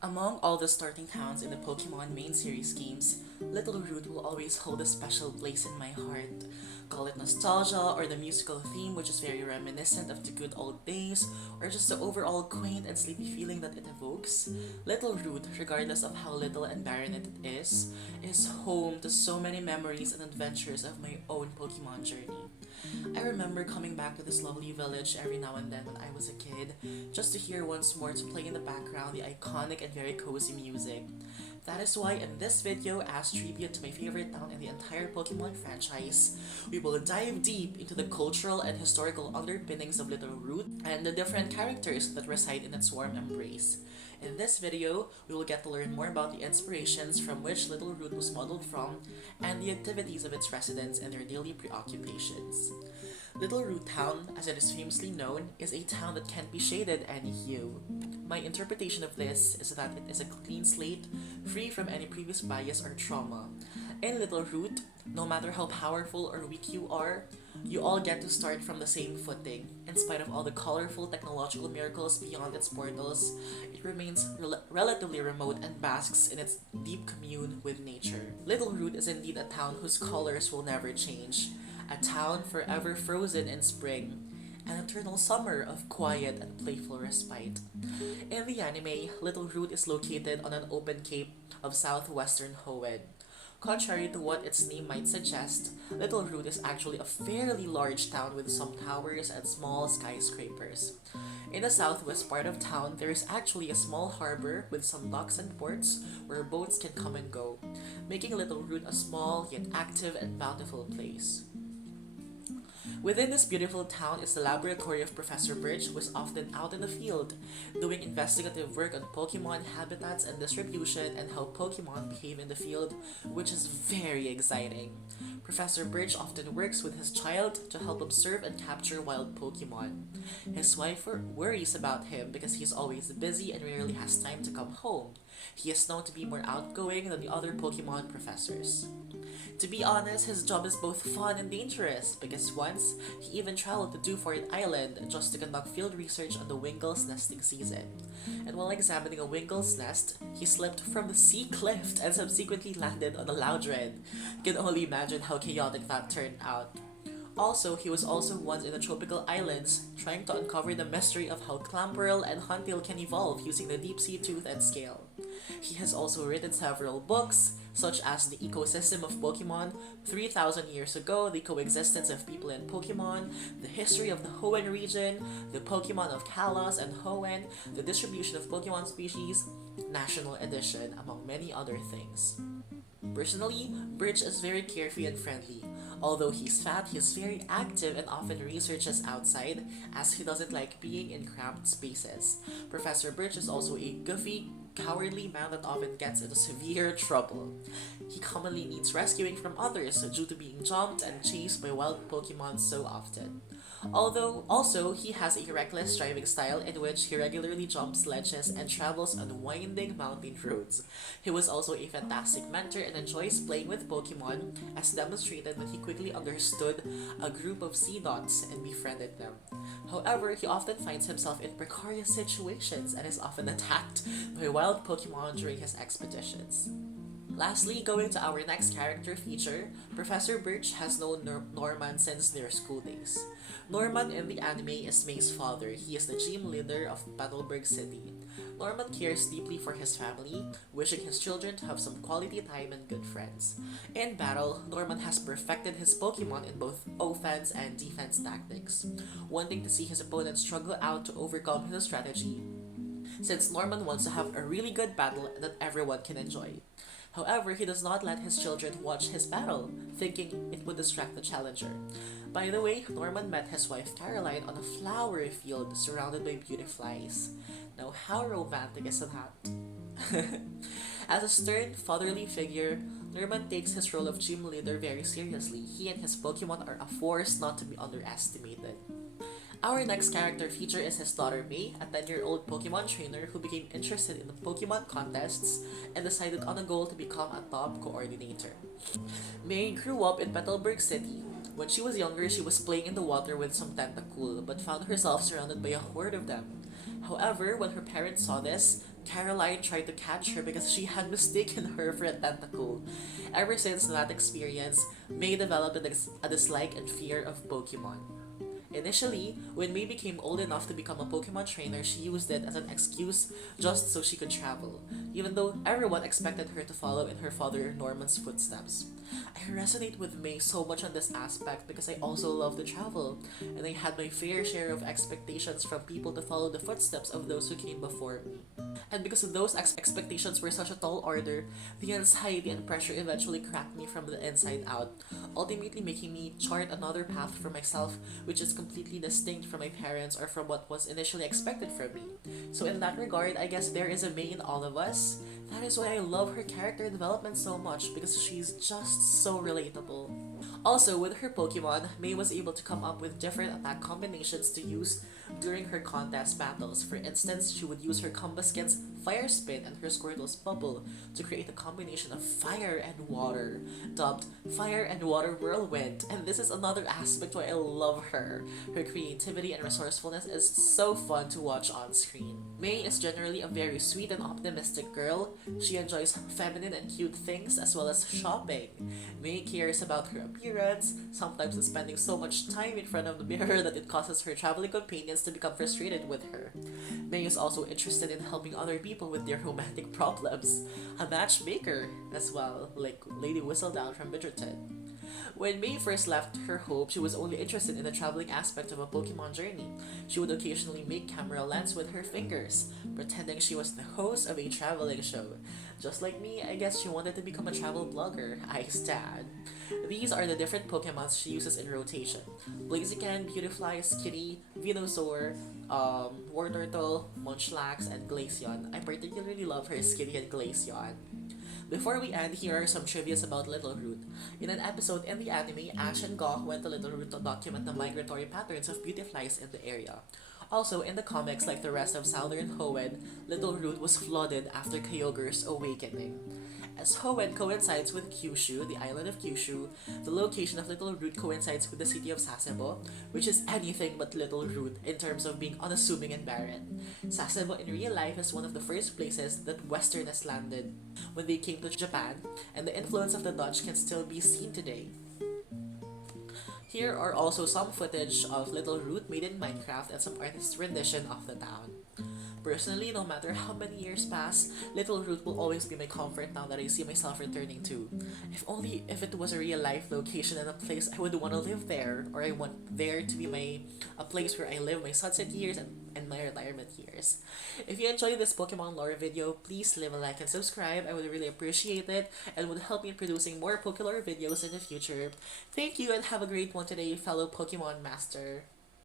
Among all the starting towns in the Pokemon main series games, Littleroot will always hold a special place in my heart. Call it nostalgia or the musical theme, which is very reminiscent of the good old days, or just the overall quaint and sleepy feeling that it evokes. Littleroot, regardless of how little and barren it is home to so many memories and adventures of my own Pokemon journey. I remember coming back to this lovely village every now and then when I was a kid, just to hear once more to play in the background the iconic and very cozy music. That is why in this video, as tribute to my favorite town in the entire Pokemon franchise, we will dive deep into the cultural and historical underpinnings of Littleroot and the different characters that reside in its warm embrace. In this video, we will get to learn more about the inspirations from which Littleroot was modeled from and the activities of its residents and their daily preoccupations. Littleroot Town, as it is famously known, is a town that can't be shaded any hue. My interpretation of this is that it is a clean slate, free from any previous bias or trauma. In Littleroot, no matter how powerful or weak you are, you all get to start from the same footing. In spite of all the colorful technological miracles beyond its portals, it remains relatively remote and basks in its deep commune with nature. Littleroot is indeed a town whose colors will never change, a town forever frozen in spring, an eternal summer of quiet and playful respite. In the anime, Littleroot is located on an open cape of southwestern Hoenn. Contrary to what its name might suggest, Littleroot is actually a fairly large town with some towers and small skyscrapers. In the southwest part of town, there is actually a small harbor with some docks and ports where boats can come and go, making Littleroot a small yet active and bountiful place. Within this beautiful town is the laboratory of Professor Birch, who is often out in the field, doing investigative work on Pokemon habitats and distribution and how Pokemon behave in the field, which is very exciting. Professor Birch often works with his child to help observe and capture wild Pokemon. His wife worries about him because he's always busy and rarely has time to come home. He is known to be more outgoing than the other Pokemon professors. To be honest, his job is both fun and dangerous because once he even traveled to Dewford Island just to conduct field research on the Wingle's nesting season. And while examining a Wingle's nest, he slipped from the sea cliff and subsequently landed on a Loudred. You can only imagine how chaotic that turned out. Also, he was also once in the tropical islands, trying to uncover the mystery of how Clamperl and Huntail can evolve using the deep sea tooth and scale. He has also written several books, such as The Ecosystem of Pokemon, 3,000 Years Ago, The Coexistence of People and Pokemon, The History of the Hoenn region, The Pokemon of Kalos and Hoenn, The Distribution of Pokemon Species, National Edition, among many other things. Personally, Birch is very carefree and friendly. Although he's fat, he's very active and often researches outside, as he doesn't like being in cramped spaces. Professor Birch is also a goofy, cowardly man that often gets into severe trouble. He commonly needs rescuing from others due to being jumped and chased by wild Pokemon so often. Although, also, he has a reckless driving style in which he regularly jumps ledges and travels on winding mountain roads. He was also a fantastic mentor and enjoys playing with Pokemon, as demonstrated when he quickly understood a group of Seedots and befriended them. However, he often finds himself in precarious situations and is often attacked by wild Pokemon during his expeditions. Lastly, going to our next character feature, Professor Birch has known Norman since their school days. Norman in the anime is May's father. He is the gym leader of Petalburg City. Norman cares deeply for his family, wishing his children to have some quality time and good friends. In battle, Norman has perfected his Pokemon in both offense and defense tactics, wanting to see his opponent struggle out to overcome his strategy, since Norman wants to have a really good battle that everyone can enjoy. However, he does not let his children watch his battle, thinking it would distract the challenger. By the way, Norman met his wife Caroline on a flowery field surrounded by beautiflies. Now, how romantic is that? As a stern, fatherly figure, Norman takes his role of gym leader very seriously. He and his Pokemon are a force not to be underestimated. Our next character feature is his daughter May, a 10-year-old Pokemon trainer who became interested in the Pokemon contests and decided on a goal to become a top coordinator. May grew up in Petalburg City. When she was younger, she was playing in the water with some Tentacool, but found herself surrounded by a horde of them. However, when her parents saw this, Caroline tried to catch her because she had mistaken her for a tentacle. Ever since that experience, May developed a dislike and fear of Pokemon. Initially, when May became old enough to become a Pokemon trainer, she used it as an excuse just so she could travel, even though everyone expected her to follow in her father Norman's footsteps. I resonate with May so much on this aspect because I also love to travel, and I had my fair share of expectations from people to follow the footsteps of those who came before me. And because of those expectations were such a tall order, the anxiety and pressure eventually cracked me from the inside out, ultimately making me chart another path for myself which is completely distinct from my parents or from what was initially expected from me. So in that regard, I guess there is a May in all of us. That is why I love her character development so much because she's just so relatable. Also, with her Pokemon, May was able to come up with different attack combinations to use during her contest battles. For instance, she would use her Combusken's Fire Spin and her Squirtle's Bubble to create a combination of fire and water, dubbed Fire and Water Whirlwind. And this is another aspect why I love her. Her creativity and resourcefulness is so fun to watch on screen. May is generally a very sweet and optimistic girl. She enjoys feminine and cute things as well as shopping. May cares about her appearance, sometimes spending so much time in front of the mirror that it causes her traveling companions to become frustrated with her. May is also interested in helping other people with their romantic problems. A matchmaker as well, like Lady Whistledown from Bridgerton. When May first left her home, she was only interested in the traveling aspect of a Pokemon journey. She would occasionally make camera lens with her fingers, pretending she was the host of a traveling show. Just like me, I guess she wanted to become a travel blogger. I stand. These are the different Pokemons she uses in rotation. Blaziken, Beautifly, Skitty, Venusaur, Wartortle, Munchlax, and Glaceon. I particularly love her Skitty and Glaceon. Before we end, here are some trivias about Littleroot. In an episode in the anime, Ash and Goh went to Littleroot to document the migratory patterns of beautiflies in the area. Also, in the comics, like the rest of Southern Hoenn, Littleroot was flooded after Kyogre's awakening. As Hoenn coincides with Kyushu, the island of Kyushu, the location of Littleroot coincides with the city of Sasebo, which is anything but Littleroot in terms of being unassuming and barren. Sasebo in real life is one of the first places that Westerners landed when they came to Japan, and the influence of the Dutch can still be seen today. Here are also some footage of Littleroot made in Minecraft and some artist rendition of the town. Personally, no matter how many years pass, Littleroot will always be my comfort now that I see myself returning to. If it was a real life location and a place I would want to live there, or I want there to be a place where I live my sunset years and my retirement years. If you enjoyed this Pokemon lore video, please leave a like and subscribe. I would really appreciate it and would help me in producing more Pokemon videos in the future. Thank you and have a great one today, fellow Pokemon Master.